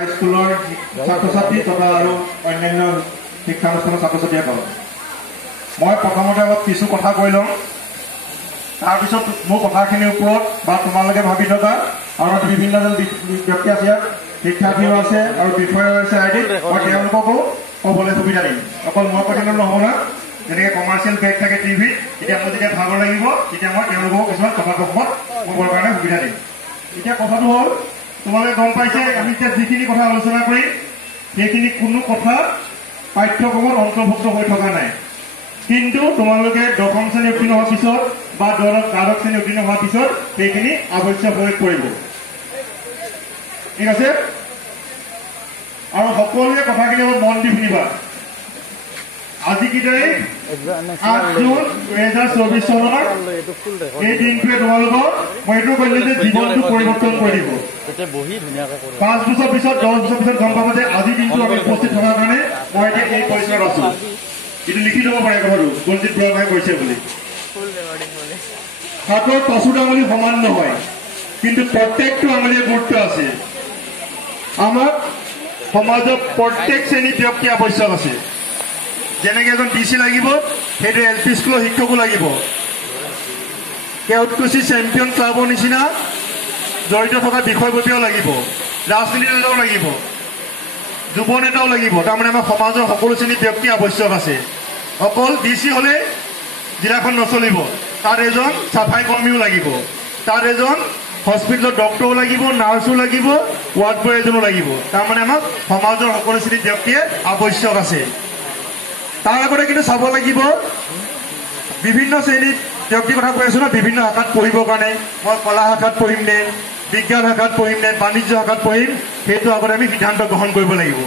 স্কুলৰ ছাত্ৰ-ছাত্ৰী তথা আৰু অন্যান্য শিক্ষানুষ্ঠানৰ ছাত্ৰ-ছাত্ৰীসকল মই প্ৰথমতে অলপ কিছু কথা কৈ লওঁ তাৰপিছত মোৰ কথাখিনিৰ ওপৰত বা তোমালোকে ভাবি থকা আৰু বিভিন্ন ব্যক্তি আছে শিক্ষাৰ্থীও আছে আৰু বিষয়ো আছে আইডি মই তেওঁলোককো ক'বলৈ সুবিধা দিম অকল মই কথা নহ'ব না যেনেকৈ কমাৰ্চিয়েল ব্ৰেক থাকে টিভিত এতিয়া মোৰ যেতিয়া ভাগৰ লাগিব তেতিয়া মই তেওঁলোককো কিছুমান কথা ক'বৰ কাৰণে সুবিধা দিম এতিয়া কথাটো হ'ল তোমালোকে গম পাইছে আমি এতিয়া যিখিনি কথা আলোচনা কৰিম সেইখিনি কোনো কথা পাঠ্যক্ৰমত অন্তৰ্ভুক্ত হৈ থকা নাই কিন্তু তোমালোকে দশম শ্ৰেণী উত্তীৰ্ণ হোৱাৰ পিছত বা দ্বাদশ শ্ৰেণী উত্তীৰ্ণ হোৱাৰ পিছত সেইখিনি আৱশ্যক হৈ পৰিব ঠিক আছে আৰু সকলোৱে কথাখিনি অলপ মন দি শুনিবা আজি কি তাৰিখ 8 জুন 2024 চনৰ এই দিনটোৱে তোমালোকৰ মই এইটো কৈছো যে জীৱনটো পৰিৱৰ্তন কৰি দিব 5 বছৰ পিছত 10 বছৰ পিছত গম পাব যে আজি দিনটো আমি উপস্থিত থকাৰ কাৰণে মই এতিয়া এই পৰিচয়ত আছো এইটো লিখি ল'ব পাৰে কথাটো বঞ্চিত বুঢ়াভাই কৈছে বুলি হাতৰ পাঁচোটা আঙুলি সমান নহয় কিন্তু প্ৰত্যেকটো আঙুলিৰ গুৰুত্ব আছে আমাক সমাজত প্ৰত্যেক শ্ৰেণীৰ ব্যক্তি আৱশ্যক আছে যেনেকৈ এজন ডিচি লাগিব সেইটো এল পি স্কুলৰ শিক্ষকো লাগিব কেওটকুচি চেম্পিয়ন ক্লাবৰ নিচিনা জড়িত থকা বিষয়ববীয়াও লাগিব ৰাজনীতি নেতাও লাগিব যুৱ নেতাও লাগিব তাৰমানে আমাৰ সমাজৰ সকলো শ্ৰেণীৰ ব্যক্তি আৱশ্যক আছে অকল ডিচি হ'লে জিলাখন নচলিব তাত এজন চাফাই কৰ্মীও লাগিব তাত এজন হস্পিটেলত ডক্টৰো লাগিব নাৰ্ছো লাগিব ৱাৰ্ড বয় এজনো লাগিব তাৰমানে আমাক সমাজৰ সকলো শ্ৰেণীৰ ব্যক্তিয়ে আৱশ্যক আছে তাৰ আগতে কিন্তু চাব লাগিব বিভিন্ন শ্ৰেণীৰ ব্যক্তিৰ কথা কৈ আছো ন বিভিন্ন শাখাত পঢ়িবৰ কাৰণে মই কলা শাখাত পঢ়িম নে বিজ্ঞান শাখাত পঢ়িম নে বাণিজ্য শাখাত পঢ়িম সেইটো আগতে আমি সিদ্ধান্ত গ্ৰহণ কৰিব লাগিব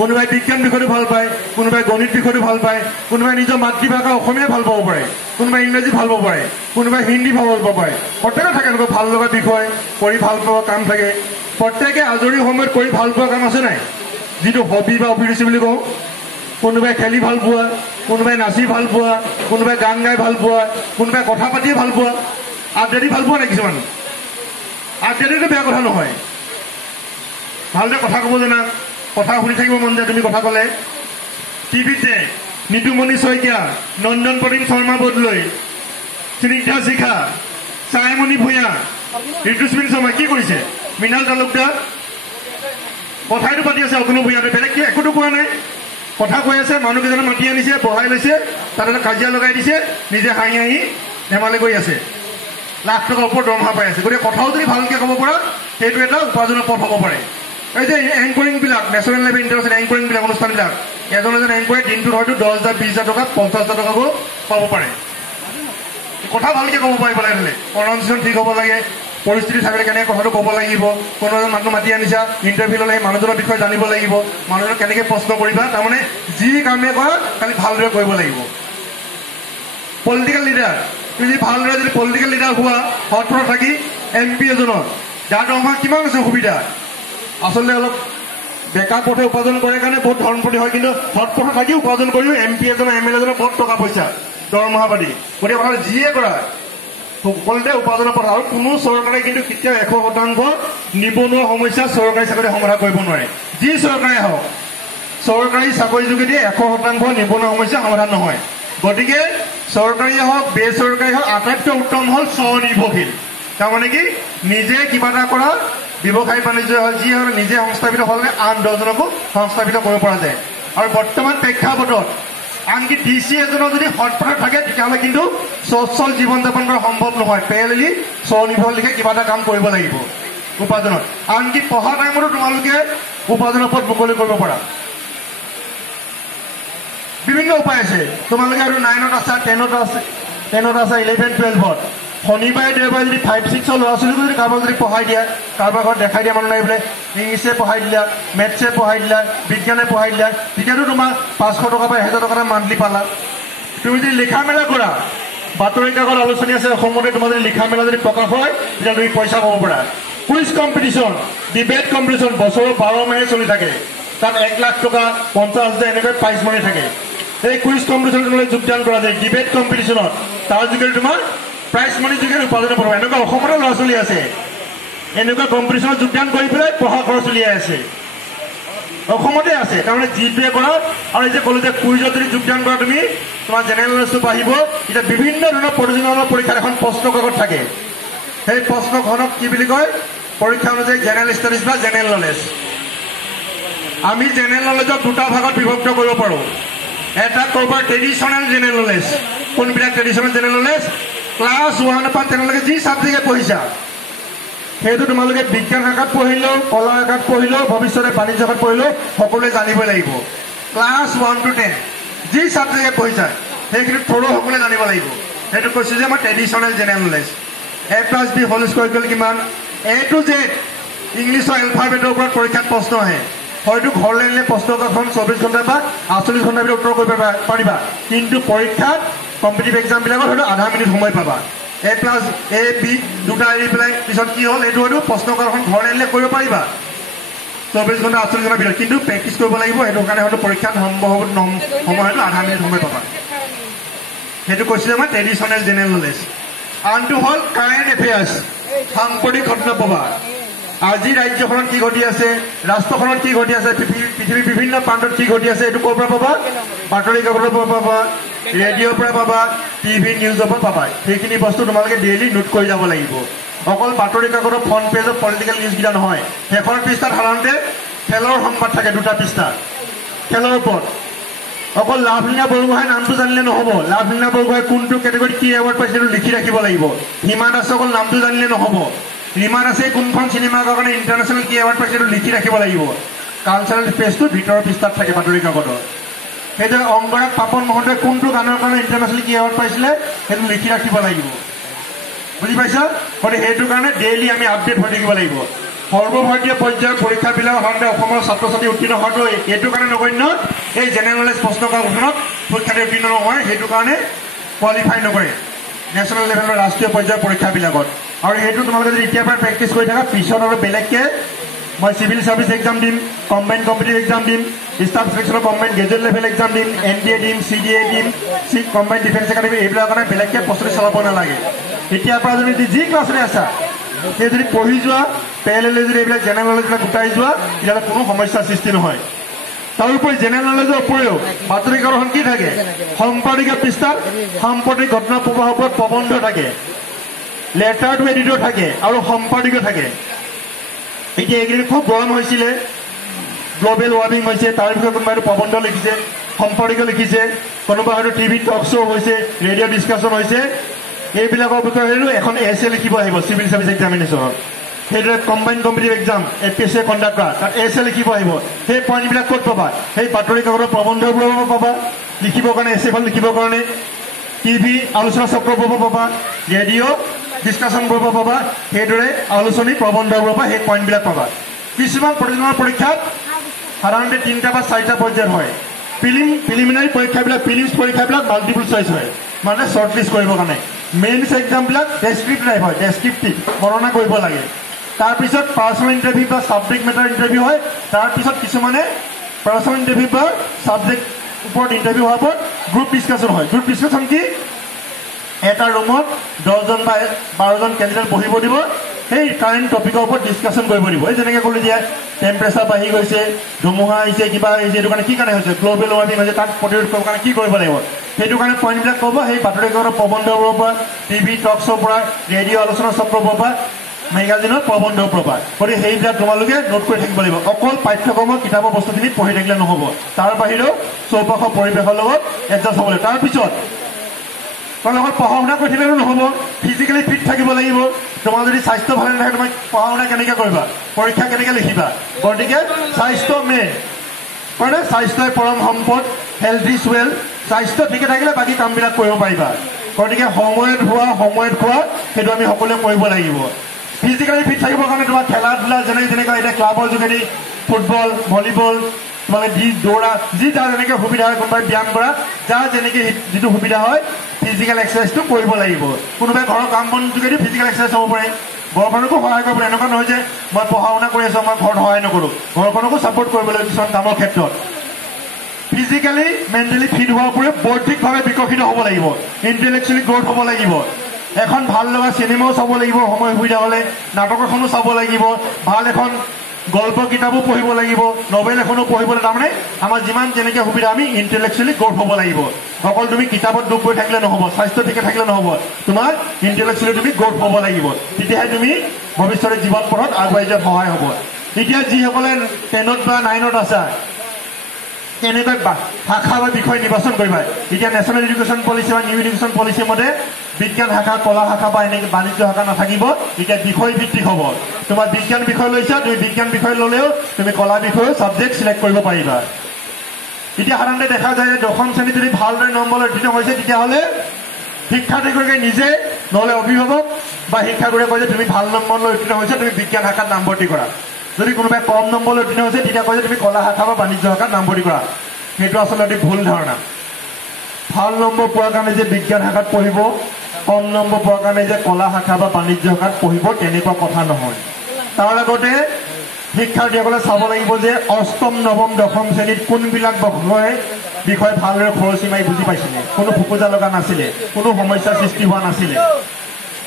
কোনোবাই বিজ্ঞান বিষয়টো ভাল পায় কোনোবাই গণিত বিষয়টো ভাল পায় কোনোবাই নিজৰ মাতৃভাষা অসমীয়া ভাল পাব পাৰে কোনোবাই ইংৰাজী ভাল পাব পাৰে কোনোবাই হিন্দী ভাল পাব পাৰে প্ৰত্যেকে থাকে এনেকুৱা ভাল লগা বিষয় কৰি ভাল পোৱা কাম থাকে প্ৰত্যেকে আজৰি সময়ত কৰি ভাল পোৱা কাম আছে নাই যিটো হবি বা অভিৰুচি বুলি কওঁ কোনোবাই খেলি ভাল পোৱা কোনোবাই নাচি ভাল পোৱা কোনোবাই গান গাই ভাল পোৱা কোনোবাই কথা পাতিয়ে ভাল পোৱা আড্ডাদি ভাল পোৱা নাই কিছুমান আড্ডাদিটো বেয়া কথা নহয় ভালদৰে কথা ক'ব জানা কথা শুনি থাকিব মন যায় তুমি কথা ক'লে টিভিত যে নিতুমণি শইকীয়া নন্দন প্ৰদীপ শৰ্মা বদলৈ স্নিগ্ধা শিখা চাইমণি ভূঞা ঋতুস্মিন শৰ্মা কি কৰিছে মৃণাল তালুকদাৰ কথাইটো পাতি আছে অকণো ভূঞাটো বেলেগ কি একোতো কোৱা নাই কথা কৈ আছে মানুহকেইজনে মাতি আনিছে বহাই লৈছে তাত এটা কাজিয়া লগাই দিছে নিজে হাঁহি হাঁহি ধেমালি কৰি আছে লাখ টকাৰ ওপৰত দৰমহা পাই আছে গতিকে কথাও যদি ভালকৈ ক'ব পৰা সেইটো এটা উপাৰ্জনৰ পথ হ'ব পাৰে এই যে এংকৰিংবিলাক নেশ্যনেল লেভেল ইণ্টাৰনেশ্যনেল এংকৰিংবিলাক অনুষ্ঠানবিলাক এজন এংকৰে দিনটোত হয়তো 10,000 20,000 টকা 50,000 টকাকো পাব পাৰে কথা ভালকৈ ক'ব পাৰিব লাগিলে প্ৰনাউন্সিয়েশ্যন ঠিক হ'ব লাগে পৰিস্থিতি থাকিলে কেনেকৈ কথাটো ক'ব লাগিব কোনো এজন মানুহ মাতি আনিছা ইণ্টাৰভিউ ল'লে সেই মানুহজনৰ বিষয়ে জানিব লাগিব মানুহজনক কেনেকৈ প্ৰশ্ন কৰিবা তাৰমানে যি কামে কৰা খালি ভালদৰে কৰিব লাগিব পলিটিকেল লিডাৰ তুমি যদি ভালদৰে যদি পলিটিকেল লিডাৰ হোৱা সৎপথত থাকি MP এজনৰ যাৰ দৰমহা কিমান আছে সুবিধা আচলতে অলপ বেকা পথে উপাৰ্জন কৰে কাৰণে বহুত ধৰণপতি হয় কিন্তু সৎপথত থাকি উপাৰ্জন কৰিও MP এজনৰ MLA এজনৰ বহুত টকা পইচা দৰমহা পাতি গতিকে কথা যিয়ে কৰা সকলোতে উপাৰ্জনৰ পথ আৰু কোনো চৰকাৰে কিন্তু কেতিয়াও 100% নিবনুৱা সমস্যা চৰকাৰী চাকৰি সমাধান কৰিব নোৱাৰে যি চৰকাৰে হওক চৰকাৰী চাকৰি যোগেদি 100% নিবনুৱা সমস্যা সমাধান নহয় গতিকে চৰকাৰীয়ে হওক বেচৰকাৰী হওক আটাইতকৈ উত্তম হ'ল স্বনিৰ্ভৰশীল তাৰমানে কি নিজে কিবা এটা কৰা ব্যৱসায় বাণিজ্য হওক যি হওক নিজে সংস্থাপিত হ'লে আন 10জনকো সংস্থাপিত কৰিব পৰা যায় আৰু বৰ্তমান প্ৰেক্ষাপটত আনকি ডিচি এজনৰ যদি সৎপথত থাকে তেতিয়াহ'লে কিন্তু সচ্ছল জীৱন যাপন কৰা সম্ভৱ নহয় পেৰেলি স্বনিৰ্ভৰশীলকৈ কিবা এটা কাম কৰিব লাগিব উপাৰ্জনত আনকি পঢ়া টাইমতো তোমালোকে উপাৰ্জনৰ পথ মুকলি কৰিব পাৰা বিভিন্ন উপায় আছে তোমালোকে আৰু 9ত আছা 10ত আছে 11 12ত শনিবাৰে দেওবাৰে যদি 5-6ৰ ল'ৰা ছোৱালীকো যদি কাৰোবাক যদি পঢ়াই দিয়া কাৰোবাৰ ঘৰত দেখাই দিয়া মানুহ নাই বোলে ইংলিছে পঢ়াই দিলা মেথছে পঢ়াই দিলা বিজ্ঞানে পঢ়াই দিলা তেতিয়াতো তোমাৰ 500 টকা বা 1000 টকা মান্থলি পালা তুমি যদি লিখা মেলা কৰা বাতৰি কাকত আলোচনী আছে অসমতে তোমাৰ যদি লিখা মেলা যদি প্ৰকাশ হয় তেতিয়া তুমি পইচা পাব পাৰা কুইজ কম্পিটিশ্যন ডিবেট কম্পিটিশ্যন বছৰৰ 12 মাহে চলি থাকে তাত 1 লাখ টকা 50,000 এনেকৈ প্ৰাইজ মানি থাকে এই কুইজ কম্পিটিশ্যনত তোমালোকে যোগদান কৰা যায় ডিবেট কম্পিটিশ্যনত তাৰ যোগেদি তোমাৰ প্ৰাইজ মানি যোগেদি উপাৰ্জন কৰিব এনেকুৱা অসমতে ল'ৰা ছোৱালী আছে এনেকুৱা কম্পিটিশ্যনত যোগদান কৰি পেলাই পঢ়া খৰচ উলিয়াই আছে অসমতে আছে তাৰমানে জিপে কৰা আৰু এই যে ক'লো যে কুইজত যদি যোগদান কৰা তুমি তোমাৰ জেনেৰেল নলেজটো বাঢ়িব এতিয়া বিভিন্ন ধৰণৰ প্ৰতিযোগিতামূলক পৰীক্ষাত এখন প্ৰশ্ন কাকত থাকে সেই প্ৰশ্নখনক কি বুলি কয় পৰীক্ষা অনুযায়ী জেনেৰেল ষ্টাডিজ বা জেনেৰেল নলেজ আমি জেনেৰেল নলেজক দুটা ভাগত বিভক্ত কৰিব পাৰোঁ এটা ক'ব ট্ৰেডিশ্যনেল জেনেৰেল নলেজ কোনবিলাক ট্ৰেডিশ্যনেল জেনেৰেল নলেজ ক্লাছ 1 পৰা 10 লৈকে যি ছাবজেক্টে পঢ়িছা সেইটো তোমালোকে বিজ্ঞান শাখাত পঢ়িলেও কলা শাখাত পঢ়িলেও ভৱিষ্যতে বাণিজ্য শাখাত পঢ়িলেও সকলোৱে জানিবই লাগিব ক্লাছ 1 to 10 যি ছাবজেক্টে পঢ়িছা সেইখিনি থৰো সকলোৱে জানিব লাগিব সেইটো কৈছোঁ যে মই traditional general knowledge A+B whole square equal কিমান A to Z ইংলিছৰ এলফাবেটৰ ওপৰত পৰীক্ষাত প্ৰশ্ন আহে হয়তো ঘৰলৈ আনিলে প্ৰশ্নকাকতখন 24 ঘণ্টা বা 48 ঘণ্টাৰ ভিতৰত উত্তৰ কৰিব পাৰিবা কিন্তু পৰীক্ষাত কম্পিটিটিভ এক্সামবিলাকত হয়তো আধা মিনিট সময় পাবা A+B দুটা এৰি পেলাই পিছত কি হ'ল এইটো হয়তো প্ৰশ্নকাকতখন ঘৰলৈ আনিলে কৰিব পাৰিবা 24 ঘণ্টা 48 ঘণ্টাৰ ভিতৰত কিন্তু প্ৰেক্টিছ কৰিব লাগিব সেইটো কাৰণে হয়তো পৰীক্ষাত সম্ভৱ সময় হয়তো আধা মিনিট সময় পাবা সেইটো কৈছোঁ মই ট্ৰেডিশ্যনেল জেনেৰেল নলেজ আনটো হ'ল কাৰেণ্ট এফেয়াৰ্ছ সাম্প্ৰতিক ঘটনা পাবা আজি ৰাজ্যখনত কি ঘটি আছে ৰাষ্ট্ৰখনত কি ঘটি আছে পৃথিৱীৰ বিভিন্ন প্ৰান্তত কি ঘটি আছে এইটো ক'ৰ পৰা পাবা বাতৰি কাকতৰ পৰা পাবা ৰেডিঅ'ৰ পৰা পাবা টিভি নিউজৰ পৰা পাবা সেইখিনি বস্তু তোমালোকে ডেইলি নোট কৰি যাব লাগিব অকল বাতৰি কাকতৰ ফ্ৰণ্ট পেজত পলিটিকেল নিউজকেইটা নহয় শেষৰ পৃষ্ঠাত সাধাৰণতে খেলৰ সংবাদ থাকে দুটা পৃষ্ঠা খেলৰ ওপৰত অকল লাভলীনা বৰগোহাঁই নামটো জানিলে নহ'ব লাভলীনা বৰগোহাঁই কোনটো কেটেগৰীত কি এৱাৰ্ড পাইছে সেইটো লিখি ৰাখিব লাগিব হিমা দাসৰ অকল নামটো জানিলে নহ'ব ৰীমা দাসে কোনখন চিনেমাৰ কাৰণে ইণ্টাৰনেশ্যনেল কি এৱাৰ্ড পাইছে সেইটো লিখি ৰাখিব লাগিব কালচাৰেল পেজটো ভিতৰৰ পৃষ্ঠাত থাকে বাতৰি কাকতৰ সেইদৰে অংগৰাগ পাপন মহন্তই কোনটো গানৰ কাৰণে ইণ্টাৰনেশ্যনেল কি এৱাৰ্ড পাইছিলে সেইটো লিখি ৰাখিব লাগিব বুজি পাইছা গতিকে সেইটো কাৰণে ডেইলি আমি আপডেট হৈ থাকিব লাগিব সৰ্বভাৰতীয় পৰ্যায়ৰ পৰীক্ষাবিলাক সাধাৰণতে অসমৰ ছাত্ৰ ছাত্ৰী উত্তীৰ্ণ হোৱাটো এইটো কাৰণে নগণ্য এই জেনেৰেল নলেজ প্ৰশ্নকাকতখনত পৰীক্ষাতে উত্তীৰ্ণ নহয় সেইটো কাৰণে কোৱালিফাই নকৰে নেশ্যনেল লেভেলৰ ৰাষ্ট্ৰীয় পৰ্যায়ৰ পৰীক্ষাবিলাকত আৰু সেইটো তোমালোকে যদি এতিয়াৰ পৰা প্ৰেক্টিছ কৰি থাকা পিছত আৰু বেলেগকৈ মই চিভিল ছাৰ্ভিচ এক্সাম দিম কম্বাইণ্ড কম্পিটিটিভ এক্সাম দিম ষ্টাফ ছিলেকশ্যনৰ কম্বাইণ্ড গ্ৰেজুৱেট লেভেল এক্সাম দিম NDA দিম CDA দিম কম্বাইণ্ড ডিফেন্স একাডেমি এইবিলাকৰ কাৰণে বেলেগকৈ প্ৰস্তুতি চলাব নালাগে এতিয়াৰ পৰা যদি যি ক্লাছলৈ আছা সেই যদি পঢ়ি যোৱা পেৰেলেলি যদি এইবিলাক জেনেৰেল নলেজবিলাক গোটাই যোৱা তেতিয়াহ'লে কোনো সমস্যাৰ সৃষ্টি নহয় তাৰোপৰি জেনেৰেল নলেজৰ উপৰিও বাতৰি কাকতখন কি থাকে সম্পাদকীয় পৃষ্ঠাত সাম্প্ৰতিক ঘটনা প্ৰবাহৰ ওপৰত প্ৰবন্ধ থাকে লেটাৰ টু এডিটৰ থাকে আৰু সম্পাদকীয় থাকে এতিয়া এইকেইদিন খুব গৰম হৈছিলে গ্ল'বেল ৱাৰ্মিং হৈছে তাৰ বিষয়ে কোনোবাই হয়তো প্ৰবন্ধ লিখিছে সম্পাদকীয় লিখিছে কোনোবা হয়তো টিভিত টক শ্ব' হৈছে ৰেডিঅ' ডিছকাশ্যন হৈছে এইবিলাকৰ বিষয়ে এখন এছে লিখিব আহিব চিভিল ছাৰ্ভিচ এক্সামিনেশ্যনত সেইদৰে combined competitive exam APSC conduct কৰা তাত এছে লিখিব আহিব সেই পইণ্টবিলাক ক'ত পাবা সেই বাতৰি কাকতৰ প্ৰবন্ধবোৰৰ পৰা পাবা লিখিবৰ কাৰণে এছেখন লিখিবৰ কাৰণে টিভি আলোচনা চক্ৰবোৰৰ পৰা পাবা ৰেডিঅ' ডিছকাশ্যনবোৰৰ পৰা পাবা সেইদৰে আলোচনী প্ৰবন্ধবোৰৰ পৰা সেই পইণ্টবিলাক পাবা কিছুমান প্ৰতিযোগিতামূলক পৰীক্ষাত সাধাৰণতে 3টা বা 4টা পৰ্যায়ত হয় প্ৰিলিমিনাৰী পৰীক্ষাবিলাক প্ৰিলিমছ পৰীক্ষাবিলাক মাল্টিপল চইচ হয় মানে শ্বৰ্ট লিষ্ট কৰিবৰ কাৰণে মেইনছ এক্সামবিলাক ডেছক্ৰিপ্টিভ টাইপ হয় ডেছক্ৰিপ্টিভ বৰ্ণনা কৰিব লাগে তাৰপিছত পাৰ্চনেল ইণ্টাৰভিউ বা ছাবজেক্ট মেটাৰ ইণ্টাৰভিউ হয় তাৰপিছত কিছুমানে পাৰ্চনেল ইণ্টাৰভিউ বা ছাবজেক্ট ওপৰত ইণ্টাৰভিউ হোৱাৰ ওপৰত গ্ৰুপ ডিছকাশ্যন হয় গ্ৰুপ ডিছকাশ্যন কি এটা ৰুমত 10জন বা 12জন কেণ্ডিডেট বহিব দিব সেই কাৰেণ্ট টপিকৰ ওপৰত ডিছকাশ্যন কৰিব দিব এই যেনেকৈ ক'লো যে টেম্পাৰেচাৰ বাঢ়ি গৈছে ধুমুহা আহিছে কিবা আহিছে এইটো কাৰণে কি কাৰণে হৈছে গ্ল'বেল ৱাৰ্মিং হৈছে তাক প্ৰতিৰোধ কৰিবৰ কাৰণে কি কৰিব লাগিব সেইটো কাৰণে পইণ্টবিলাক ক'ব সেই বাতৰি কাকতৰ প্ৰবন্ধবোৰৰ পৰা টিভি টক শ্ব'ৰ পৰা ৰেডিঅ' আলোচনা চক্ৰবোৰৰ পৰা মেগাজিনৰ প্ৰবন্ধৰ পৰা গতিকে সেইবিলাক তোমালোকে নোট কৰি থাকিব লাগিব অকল পাঠ্যক্ৰমৰ কিতাপৰ বস্তুখিনি পঢ়ি থাকিলে নহ'ব তাৰ বাহিৰেও চৌপাশৰ পৰিৱেশৰ লগত এডজাষ্ট হ'ব লাগিব তাৰপিছত তোমালোকৰ পঢ়া শুনা কৰি থাকিলেতো নহ'ব ফিজিকেলি ফিট থাকিব লাগিব তোমাৰ যদি স্বাস্থ্য ভালে নাথাকে তুমি পঢ়া শুনা কেনেকৈ কৰিবা পৰীক্ষা কেনেকৈ লিখিবা গতিকে স্বাস্থ্য মেইন মানে স্বাস্থ্যই পৰম সম্পদ হেল্থ ইজ ৱেল স্বাস্থ্য ঠিকে থাকিলে বাকী কামবিলাক কৰিব পাৰিবা গতিকে সময়ত খোৱা সেইটো আমি সকলোৱে কৰিব লাগিব ফিজিকেলি ফিট থাকিবৰ কাৰণে তোমাৰ খেলা ধূলা যেনেকৈ এতিয়া ক্লাবৰ যোগেদি ফুটবল ভলীবল তোমালোকে যি দৌৰা যি যাৰ যেনেকৈ সুবিধা হয় কোনোবাই ব্যায়াম কৰা যাৰ যেনেকৈ যিটো সুবিধা হয় ফিজিকেল এক্সাৰচাইজটো কৰিব লাগিব কোনোবাই ঘৰৰ কাম বন যোগেদি ফিজিকেল এক্সাৰচাইজ হ'ব পাৰে ঘৰখনকো সহায় কৰিব পাৰে এনেকুৱা নহয় যে মই পঢ়া শুনা কৰি আছোঁ মই ঘৰত সহায় নকৰোঁ ঘৰখনকো ছাপোৰ্ট কৰিব লাগিব কিছুমান কামৰ ক্ষেত্ৰত ফিজিকেলি মেণ্টেলি ফিট হোৱাৰ উপৰিও বৌদ্ধিকভাৱে বিকশিত হ'ব লাগিব ইণ্টেলেকচুৱেলি গ্ৰ'থ হ'ব লাগিব এখন ভাল লগা চিনেমাও চাব লাগিব, সময় সুবিধা হ'লে নাটক এখনো চাব লাগিব, ভাল এখন গল্প কিতাপো পঢ়িব লাগিব, নভেল এখনো পঢ়িবলৈ। তাৰমানে আমাৰ যিমান যেনেকৈ সুবিধা আমি ইণ্টেলেকচুৱেলি গ্ৰ'থ হ'ব লাগিব। অকল তুমি কিতাপত ডুব গৈ থাকিলে নহ'ব, স্বাস্থ্য ঠিকে থাকিলে নহ'ব, তোমাৰ ইণ্টেলেকচুৱেলি তুমি গ্ৰ'থ হ'ব লাগিব। তেতিয়াহে তুমি ভৱিষ্যতে জীৱন পথত আগুৱাই যোৱাত সহায় হ'ব। এতিয়া যিসকলে 10ত বা 9ত আছা, কেনেকৈ শাখা বা বিষয় নিৰ্বাচন কৰিবা। এতিয়া নেশ্যনেল এডুকেশ্যন পলিচি বা নিউ এডুকেশ্যন পলিচি মতে বিজ্ঞান শাখা, কলা শাখা বা এনেকৈ বাণিজ্য শাখা নাথাকিব। এতিয়া বিষয় ভিত্তিক হ'ব। তোমাৰ বিজ্ঞান বিষয় লৈছা, তুমি বিজ্ঞান বিষয় ল'লেও তুমি কলা বিষয়ৰ ছাবজেক্ট চিলেক্ট কৰিব পাৰিবা। এতিয়া সাধাৰণতে দেখা যায় যে 10ম শ্ৰেণীত যদি ভালদৰে নম্বৰ উত্তীৰ্ণ হৈছে, তেতিয়াহ'লে শিক্ষাৰ্থীগৰাকীয়ে নিজে নহ'লে অভিভাৱক বা শিক্ষাগুৰুৱে কয় যে তুমি ভাল নম্বৰ লৈ উত্তীৰ্ণ হৈছে, তুমি বিজ্ঞান শাখাত নামভৰ্তি কৰা। যদি কোনোবাই কম নম্বৰ লৈ উত্তীৰ্ণ হৈছে, তেতিয়া কয় যে তুমি কলা শাখা বা বাণিজ্য শাখাত নামভৰ্তি কৰা। সেইটো আচলতে ভুল ধাৰণা। ভাল নম্বৰ পোৱাৰ কাৰণে যে বিজ্ঞান শাখাত পঢ়িব, কম নম্বৰ পোৱাৰ কাৰণে যে কলা শাখা বা বাণিজ্য শাখাত পঢ়িব, তেনেকুৱা কথা নহয়। তাৰ আগতে শিক্ষাৰ্থীসকলে চাব লাগিব যে 8ম, 9ম, 10ম শ্ৰেণীত কোনবিলাক বিষয় ভালদৰে খৰচি মাৰি বুজি পাইছিলে, কোনো ফুকুজা লগা নাছিলে, কোনো সমস্যাৰ সৃষ্টি হোৱা নাছিলে।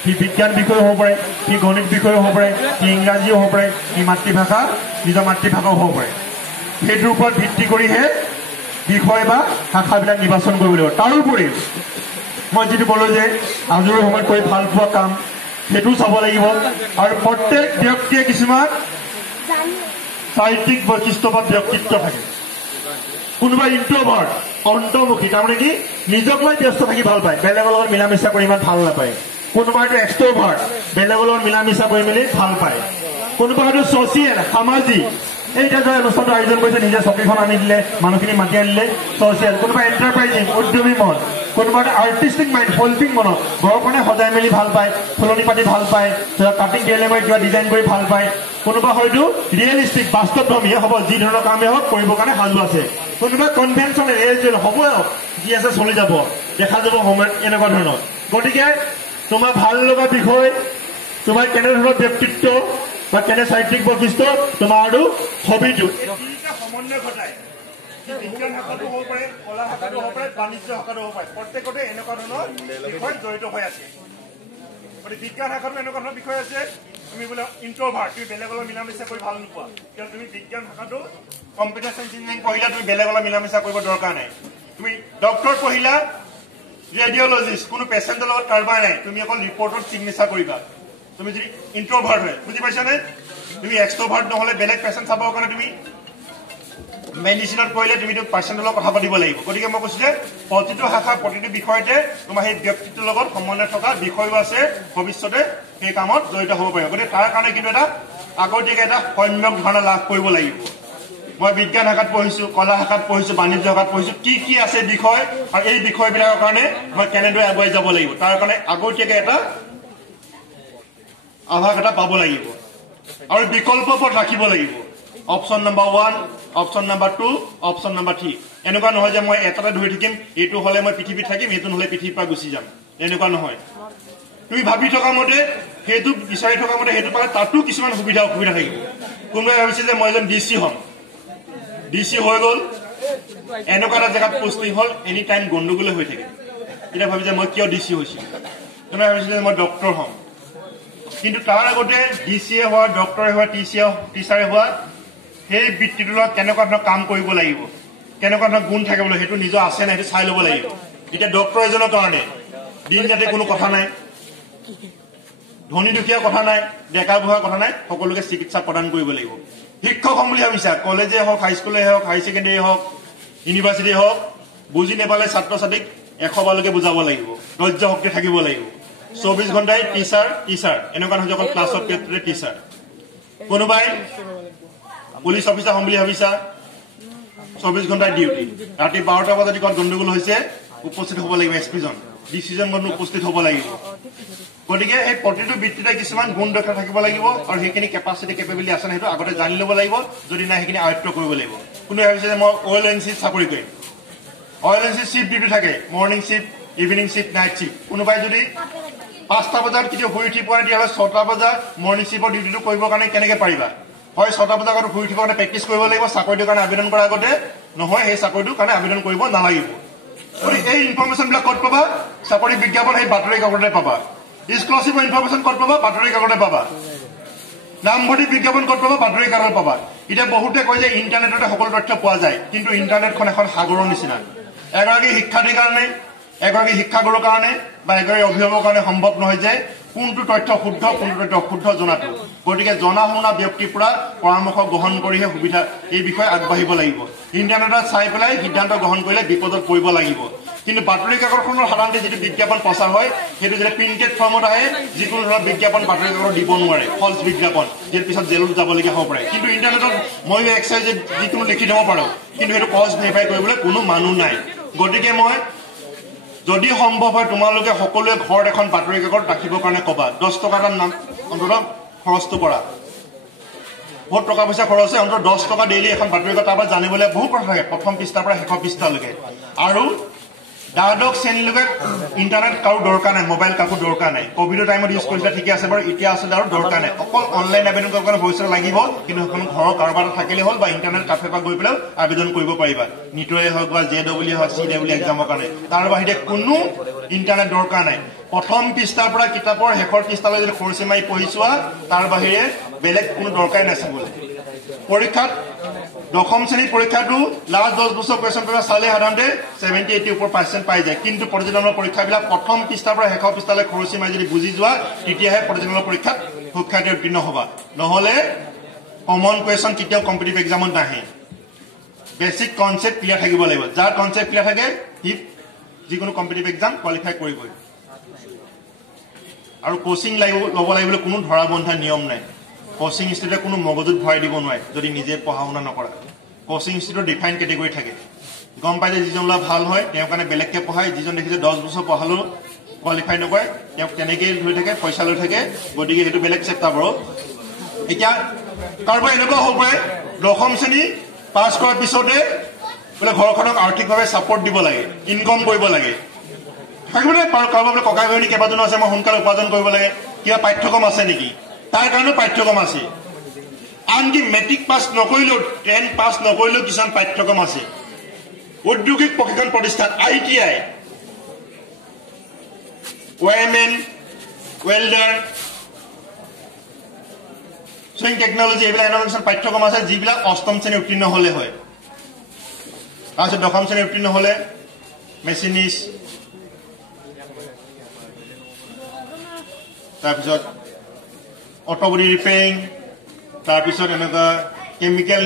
সি বিজ্ঞান বিষয় হ'ব পাৰে, সি গণিত বিষয় হ'ব পাৰে, সি ইংৰাজীও হ'ব পাৰে, সি মাতৃভাষা, নিজৰ মাতৃভাষাও হ'ব পাৰে। সেইটোৰ ওপৰত ভিত্তি কৰিহে বিষয় বা শাখাবিলাক নিৰ্বাচন কৰিব লাগিব। তাৰোপৰি মই যিটো ক'লো যে আজৰি সময়ত কৰি ভাল পোৱা কাম, সেইটোও চাব লাগিব। আৰু প্ৰত্যেক ব্যক্তিয়ে কিছুমান চাৰিত্ৰিক বৈশিষ্ট্য বা ব্যক্তিত্ব থাকে। কোনোবা ইন্ট্ৰভাৰ্ট, অন্তৰ্মুখী, তাৰমানে কি নিজক লৈ ব্যস্ত থাকি ভাল পায়, বেলেগৰ লগত মিলা মিছা কৰি ইমান ভাল নাপায়। কোনোবা হয়তো এক্সট্ৰভাৰ্ট, বেলেগৰ লগত মিলা মিছা কৰি মেলি ভাল পায়। কোনোবা হয়তো ছচিয়েল, সামাজিক, এইটা যে অনুষ্ঠানটো আয়োজন কৰিছে, নিজে চকীখন আনি দিলে, মানুহখিনি মাতি আনিলে, ছচিয়েল। কোনোবা এণ্টাৰপ্ৰাইজিং, উদ্যমী মন, কোনোবা আৰ্টিষ্টিক মাইণ্ড, শৈল্পিক মনত, ঘৰখনে সজাই মেলি ভাল পায়, ফুলনি পাতি ভাল পায়, কাটিং ডিএলএমৰ কিবা ডিজাইন কৰি ভাল পায়। কোনোবা হয়তো ৰিয়েলিষ্টিক, বাস্তৱধৰ্মীয়ে হ'ব, যি ধৰণৰ কামেই হওক কৰিবৰ কাৰণে সাজু আছে। কোনোবা কনভেনশ্যনেল, হ'বই হওক, যি আছে চলি যাব, দেখা যাব সময়ত, এনেকুৱা ধৰণৰ। গতিকে তোমাৰ ভাল লগা বিষয়, তোমাৰ কেনেধৰণৰ ব্যক্তিত্ব বা কেনে চাৰিত্ৰিক বৈশিষ্ট্য, তোমাৰ আৰু হবিটো, সমন্বয় ঘটায়। বিজ্ঞান শাখাটো হ'ব পাৰে, কলা শাখাটো হ'ব পাৰে, বাণিজ্য শাখাটো হ'ব পাৰে। প্ৰত্যেকতে এনেকুৱা ধৰণৰ বিষয় জড়িত হৈ আছে। গতিকে বিজ্ঞান শাখাটো এনেকুৱা ধৰণৰ বিষয় আছে, তুমি বোলে ইন্ট্ৰভাৰ্ট, তুমি বেলেগৰ মিলা মিছা কৰি ভাল নোপোৱা, কিয় তুমি বিজ্ঞান শাখাটো কম্পিউটাৰ চাইন্স ইঞ্জিনিয়াৰিং পঢ়িলা, তুমি বেলেগৰ মিলা মিছা কৰিব দৰকাৰ নাই। তুমি ডক্টৰ পঢ়িলা, ৰেডিঅ'লজিষ্ট, কোনো পেচেণ্টৰ লগত কাৰোবাৰ নাই, তুমি অকল ৰিপৰ্টত চিগনেচাৰ কৰিবা। তুমি যদি ইন্ট্ৰভাৰ্ট হয়, বুজি পাইছানে? তুমি এক্সট্ৰভাৰ্ট নহ'লে বেলেগ পেচেণ্ট চাবৰ কাৰণে তুমি মেডিচিনত পঢ়িলে তুমিতো পেচেণ্টৰ লগত কথা পাতিব লাগিব। গতিকে মই কৈছো যে প্ৰতিটো শাখা, প্ৰতিটো বিষয়তে তোমাৰ সেই ব্যক্তিত্বৰ লগত সম্বন্ধ থকা বিষয়ো আছে, ভৱিষ্যতে সেই কামত জড়িত হ'ব পাৰিব। গতিকে তাৰ কাৰণে কিন্তু এটা আগতীয়াকৈ এটা সম্যক ধাৰণা লাভ কৰিব লাগিব। মই বিজ্ঞান শাখাত পঢ়িছো, কলা শাখাত পঢ়িছো, বাণিজ্য শাখাত পঢ়িছো, কি কি আছে বিষয়, আৰু এই বিষয়বিলাকৰ কাৰণে মই কেনেদৰে আগুৱাই যাব লাগিব, তাৰ কাৰণে আগতীয়াকৈ এটা আভাস এটা পাব লাগিব। আৰু বিকল্প পথ ৰাখিব লাগিব। Option number 1, option number 2, option number 3। এনেকুৱা নহয় যে মই এটাতে ধৰি থাকিম, এইটো হ'লে মই পৃথিৱীত থাকিম, এইটো নহ'লে পৃথিৱীৰ পৰা গুচি যাম, এনেকুৱা নহয়। তুমি ভাবি থকা মতে, সেইটো বিচাৰি থকা মতে সেইটো পালে তাতো কিছুমান সুবিধা অসুবিধা থাকিব। কোনোবাই ভাবিছে যে মই এজন DC হ'ম, DC হৈ গ'ল, এনেকুৱা এটা জেগাত পষ্টিং হ'ল, এনি টাইম গণ্ডগোলে হৈ থাকে। এতিয়া ভাবিছে মই কিয় DC হৈছো। কোনোবাই ভাবিছিলে যে মই ডক্টৰ হ'ম, কিন্তু তাৰ আগতে DCয়ে হোৱা, ডক্টৰে হোৱা, টিচাৰে হোৱা, সেই বৃত্তিটোৰ লগত কেনেকুৱা ধৰণৰ কাম কৰিব লাগিব, কেনেকুৱা ধৰণৰ গুণ থাকিব লাগিব, সেইটো নিজৰ আছে নাই সেইটো চাই ল'ব লাগিব। এতিয়া ডক্টৰ এজনৰ কাৰণে দিন ৰাতি কোনো কথা নাই, ধনী দুখীয়া কথা নাই, ডেকা বুঢ়াৰ কথা নাই, সকলোকে চিকিৎসা প্ৰদান কৰিব লাগিব। শিক্ষক হ'ম বুলি ভাবিছা, কলেজে হওক, হাইস্কুলে হওক, হাই ছেকেণ্ডেৰী হওক, ইউনিভাৰ্চিটি হওক, বুজি নাপালে ছাত্ৰ ছাত্ৰীক 100 বাৰলৈকে বুজাব লাগিব, ধৈৰ্য শক্তি থাকিব লাগিব। 24 ঘণ্টাই টিচাৰ, এনেকুৱা নহয় যে অকল ক্লাছত টিচাৰ। কোনোবাই পুলিচ অফিচাৰ হ'ম বুলি ভাবিছা, 24 ঘণ্টাই ডিউটি, ৰাতি 12টা বজাত ক'ত গণ্ডগোল হৈছে উপস্থিত হ'ব লাগিব, এছপিজন, ডিচিজন মত উপস্থিত হ'ব লাগিব। গতিকে এই প্ৰতিটো বৃত্তিতে কিছুমান গুণ দক্ষতা থাকিব লাগিব, আৰু সেইখিনি কেপাচিটি কেপেবিলিটি আছে নাই সেইটো আগতে জানি ল'ব লাগিব। যদি নাই সেইখিনি আয়ত্ব কৰিব লাগিব। কোনোবাই ভাবিছে যে মই অইল এণ্ড চিপ চাকৰি কৰিম, oil and ship shift duty থাকে, morning shift, evening shift, night shift. কোনোবাই যদি 5টা বজাত কেতিয়াও শুই উঠি পোৱা নাই, তেতিয়াহ'লে 6টা বজাত মৰ্ণিং চিফ্টৰ ডিউটিটো কৰিবৰ কাৰণে কেনেকৈ পাৰিবা? হয় 6টা বজাৰ আগত শুই উঠিবৰ কাৰণে প্ৰেক্টিচ কৰিব লাগিব, চাকৰিটোৰ কাৰণে আবেদন কৰাৰ আগতে। নহয়, সেই চাকৰিটোৰ কাৰণে আবেদন কৰিব নালাগিব। গতিকে এই ইনফৰমেশ্যনবিলাক ক'ত পাবা? চাকৰি বিজ্ঞাপন সেই বাতৰি কাকততে পাবা। এক্সক্লুসিভ ইনফৰমেশন ক'ত পাবা বাতৰি কাকতে পাবা নামভৰ্তি বিজ্ঞাপন ক'ত পাবা বাতৰি কাকত পাবা এতিয়া বহুতে কয় যে ইণ্টাৰনেটতে সকলো তথ্য পোৱা যায় কিন্তু ইণ্টাৰনেটখন এখন সাগৰৰ নিচিনা এগৰাকী শিক্ষাৰ্থীৰ কাৰণে এগৰাকী শিক্ষাগুৰুৰ কাৰণে বা এগৰাকী অভিভাৱকৰ কাৰণে সম্ভৱ নহয় যে কোনটো তথ্য শুদ্ধ কোনটো তথ্য অশুদ্ধ জনাটো গতিকে জনা শুনা ব্যক্তিৰ পৰা পৰামৰ্শ গ্ৰহণ কৰিহে সুবিধা এই বিষয়ে আগবাঢ়িব লাগিব ইণ্টাৰনেটত চাই পেলাই সিদ্ধান্ত গ্ৰহণ কৰিলে বিপদত পৰিব লাগিব কিন্তু বাতৰি কাকতখনৰ সাধাৰণতে যিটো বিজ্ঞাপন প্ৰচাৰ হয় সেইটো যেতিয়া প্ৰিণ্টেড ফৰ্মত আহে যিকোনো ধৰণৰ বিজ্ঞাপন বাতৰি কাকত দিব নোৱাৰে ফলছ বিজ্ঞাপন যিটো পিছত জেলত যাবলগীয়া হ'ব পাৰে কিন্তু ইণ্টাৰনেটত ময়ো এক্সাইজ যিকোনো লিখি দিব পাৰোঁ কিন্তু সেইটো ক্ৰছ ভেৰিফাই কৰিবলৈ কোনো মানুহ নাই গতিকে মই যদি সম্ভৱ হয় তোমালোকে সকলোৱে ঘৰত এখন বাতৰি কাকত ৰাখিবৰ কাৰণে ক'বা 10 টকা এটা নাম অন্ততঃ খৰচটো কৰা বহুত টকা পইচা খৰচ হয় অন্ততঃ 10 টকা ডেইলি এখন বাতৰি কাকত তাৰপৰা জানিবলৈ বহুত কথা থাকে প্ৰথম পৃষ্ঠাৰ পৰা শেষ পৃষ্ঠালৈকে আৰু দ্বাদশ শ্ৰেণীলৈকে ইণ্টাৰনেট কাৰো দৰকাৰ নাই মোবাইল কাকো দৰকাৰ নাই কোভিডৰ টাইমত ইউজ কৰিলে ঠিকে আছে বাৰু এতিয়া আচলতে আৰু দৰকাৰ নাই অকল অনলাইন আবেদন কৰাৰ কাৰণে ভৱিষ্যত লাগিব কিন্তু সেইখন ঘৰৰ কাৰোবাৰ থাকিলে হ'ল বা ইণ্টাৰনেট কাফে পৰা গৈ পেলাই আবেদন কৰিব পাৰিবা নিটৰে হওক বা JEE হওক CEE এক্সামৰ কাৰণে তাৰ বাহিৰে কোনো ইণ্টাৰনেট দৰকাৰ নাই প্ৰথম পৃষ্ঠাৰ পৰা কিতাপৰ শেষৰ পৃষ্ঠালৈ যদি খৰচি মাৰি পঢ়ি চোৱা তাৰ বাহিৰে বেলেগ কোনো দৰকাৰেই নাছিল পৰীক্ষাত দশম শ্ৰেণীৰ পৰীক্ষাটো লাষ্ট 10 বছৰ কুৱেশ্যন পেপাৰ চালে সাধাৰণতে 70-80 ওপৰ পাৰ্চেণ্ট পাই যায় কিন্তু পৰ্যটনৰ পৰীক্ষাবিলাক প্ৰথম পৃষ্ঠাৰ পৰা শেষৰ পৃষ্ঠালৈ খৰচি মাৰি যদি বুজি যোৱা তেতিয়াহে পৰ্যটনৰ পৰীক্ষাত সুখ্যাতি উত্তীৰ্ণ হ'বা নহ'লে কমন কুৱেশ্যন কেতিয়াও কম্পিটিটিভ এক্সামত নাহে বেছিক কনচেপ্ট ক্লিয়াৰ থাকিব লাগিব যাৰ কনচেপ্ট ক্লিয়াৰ থাকে সি যিকোনো কম্পিটিটিভ এক্সাম কোৱালিফাই কৰিবই আৰু কোচিং ল'ব লাগিবলৈ কোনো ধৰা বন্ধা নিয়ম নাই কোচিং ইনষ্টিটিউটে কোনো মগজুত ভৰাই দিব নোৱাৰে যদি নিজে পঢ়া শুনা নকৰা কোচিং ইনষ্টিটিউটৰ ডিফাইন কেটেগৰী থাকে গম পাই যে যিজন ল'ৰা ভাল হয় তেওঁ কাৰণে বেলেগকৈ পঢ়ায় যিজন দেখিছে 10 বছৰ পঢ়ালেও কোৱালিফাই নকৰে তেওঁক তেনেকেই ধৰি থাকে পইচা লৈ থাকে গতিকে সেইটো বেলেগ চেপ্টাৰ বাৰু এতিয়া কাৰোবাৰ এনেকুৱা হ'ব পাৰে দশম শ্ৰেণী পাছ কৰাৰ পিছতে বোলে ঘৰখনক আৰ্থিকভাৱে ছাপৰ্ট দিব লাগে ইনকম কৰিব লাগে কাৰোবাৰ বোলে ককাই ভাইনী কেইবাজনো আছে মই সোনকালে উপাৰ্জন কৰিব লাগে কিবা পাঠ্যক্ৰম আছে নেকি তাৰ কাৰণেও পাঠ্যক্ৰম আছে আনকি মেট্ৰিক পাছ নকৰিলেও 10 পাছ নকৰিলেও কিছুমান পাঠ্যক্ৰম আছে ঔদ্যোগিক প্ৰশিক্ষণ প্ৰতিষ্ঠান ITI ওয়াৰমেন ৱেল্ডাৰ সুইং টেকনলজি এইবিলাক এনেকুৱা কিছুমান পাঠ্যক্ৰম আছে যিবিলাক অষ্টম শ্ৰেণী উত্তীৰ্ণ হ'লে হয় তাৰপিছত দশম শ্ৰেণী উত্তীৰ্ণ হ'লে মেচিনিষ্ট তাৰপিছত অটোবডি ৰিপেয়াৰিং তাৰপিছত এনেকুৱা কেমিকেল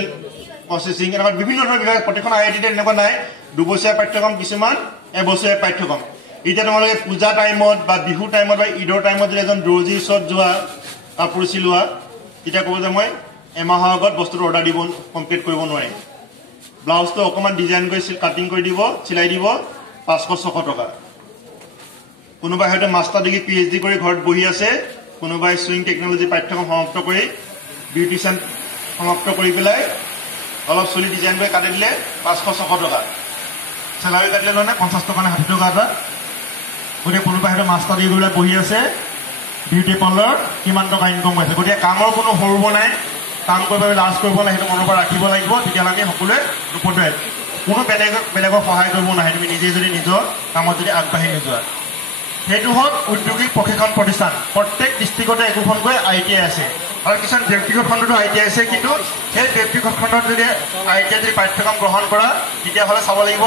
প্ৰচেছিং এনেকুৱা বিভিন্ন ধৰণৰ বিভাগ প্ৰতিখন IITতে এনেকুৱা নাই দুবছৰীয়া পাঠ্যক্ৰম কিছুমান এবছৰীয়া পাঠ্যক্ৰম এতিয়া তোমালোকে পূজা টাইমত বা বিহু টাইমত বা ঈদৰ টাইমত যদি এজন দৰ্জীৰ ওচৰত যোৱা কাপোৰ চিলোৱা তেতিয়া ক'ব যে মই এমাহৰ আগত বস্তুটো অৰ্ডাৰ দিব কমপ্লিট কৰিব নোৱাৰিম ব্লাউজটো অকণমান ডিজাইন কৰি কাটিং কৰি দিব চিলাই দিব 500-600 টকা কোনোবাই হয়তো মাষ্টাৰ ডিগ্ৰী PhD কৰি ঘৰত বহি আছে কোনোবাই সুইং টেকনলজি পাঠ্যক্ৰম সমাপ্ত কৰি বিউটিচিয়ান সমাপ্ত কৰি পেলাই অলপ চুলি ডিজাইন কৰি কাটি দিলে 500-600 টকা চেলাৰী কাটিলে নহয় 50 টকা নে 60 টকা এটা গতিকে কোনোবাই হয়তো মাষ্টাৰ ডিগ্ৰী কৰি বহি আছে বিউটি পাৰ্লাৰ কিমান টকা ইনকম হৈছে গতিকে কামৰ কোনো সৰুব নাই কাম কৰিব লাজ কৰিব নাই সেইটো মনৰ পৰা ৰাখিব লাগিব তেতিয়াহ'লে আমি সকলোৱে ৰূপতে কোনো বেলেগক সহায় কৰিব নাহে তুমি নিজে যদি নিজৰ কামত যদি আগবাঢ়ি নোযোৱা সেইটো হ'ল ঔদ্যোগিক প্ৰশিক্ষণ প্ৰতিষ্ঠান প্ৰত্যেক ডিষ্ট্ৰিক্টতে একোখনকৈ ITI আছে আৰু কিছুমান ব্যক্তিগত খণ্ডতো ITI আছে কিন্তু সেই ব্যক্তিগত খণ্ডত যদি ITI যদি পাঠ্যক্ৰম গ্ৰহণ কৰা তেতিয়াহ'লে চাব লাগিব